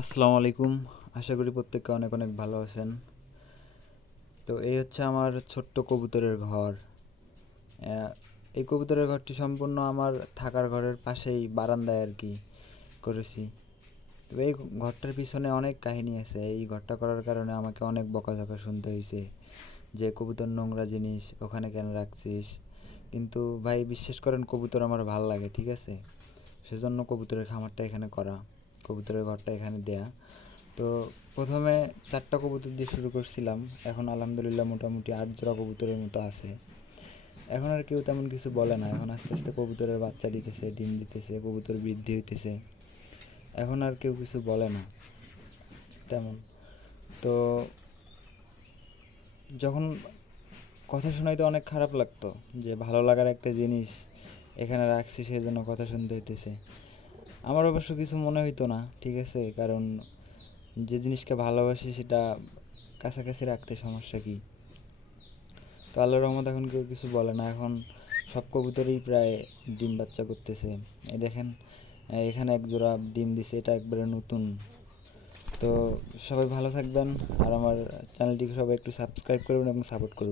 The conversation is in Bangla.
আসসালামু আলাইকুম। আশা করি প্রত্যেককে অনেক অনেক ভালো আছেন। তো এই হচ্ছে আমার ছোট্ট কবুতরের ঘর। এই কবুতরের ঘরটি সম্পূর্ণ আমার থাকার ঘরের পাশেই বারান্দায় আর কি করেছি। তো এই ঘরটার পিছনে অনেক কাহিনী আছে। এই ঘরটা করার কারণে আমাকে অনেক বকাঝকা শুনতে হয়েছে যে কবুতর নোংরা জিনিস ওখানে কেন রাখছিস। কিন্তু ভাই বিশ্বাস করেন, কবুতর আমার ভাল লাগে, ঠিক আছে? সেজন্য কবুতরের খামারটা এখানে করা, কবুতরের ঘরটা এখানে দেয়া। তো প্রথমে 4টা কবুতর দিয়ে শুরু করছিলাম, এখন আলহামদুলিল্লাহ মোটামুটি 8 জোড়া কবুতরের মতো আছে। এখন আর কেউ তেমন কিছু বলে না, এখন আস্তে আস্তে কবুতরের বাচ্চা দিতেছে, ডিম দিতেছে, কবুতর বৃদ্ধি হইতেছে, এখন আর কেউ কিছু বলে না তেমন। তো যখন কথা শোনাইতে অনেক খারাপ লাগতো যে ভালো লাগার একটা জিনিস এখানে রাখছি সেই জন্য কথা শুনতে হইতেছে। আমার অবশ্য কিছু মনে হইতো না, ঠিক আছে, কারণ যে জিনিসকে ভালোবাসি সেটা কাছাকাছি রাখতে সমস্যা কী? তো আল্লাহর রহমত এখন কেউ কিছু বলে না। এখন সব কবুতরই প্রায় ডিম বাচ্চা করতেছে। এই দেখেন, এখানে এক জোড়া ডিম দিছে, এটা একবারে নতুন। তো সবাই ভালো থাকবেন, আর আমার চ্যানেলটিকে সবাই একটু সাবস্ক্রাইব করবেন এবং সাপোর্ট করবেন।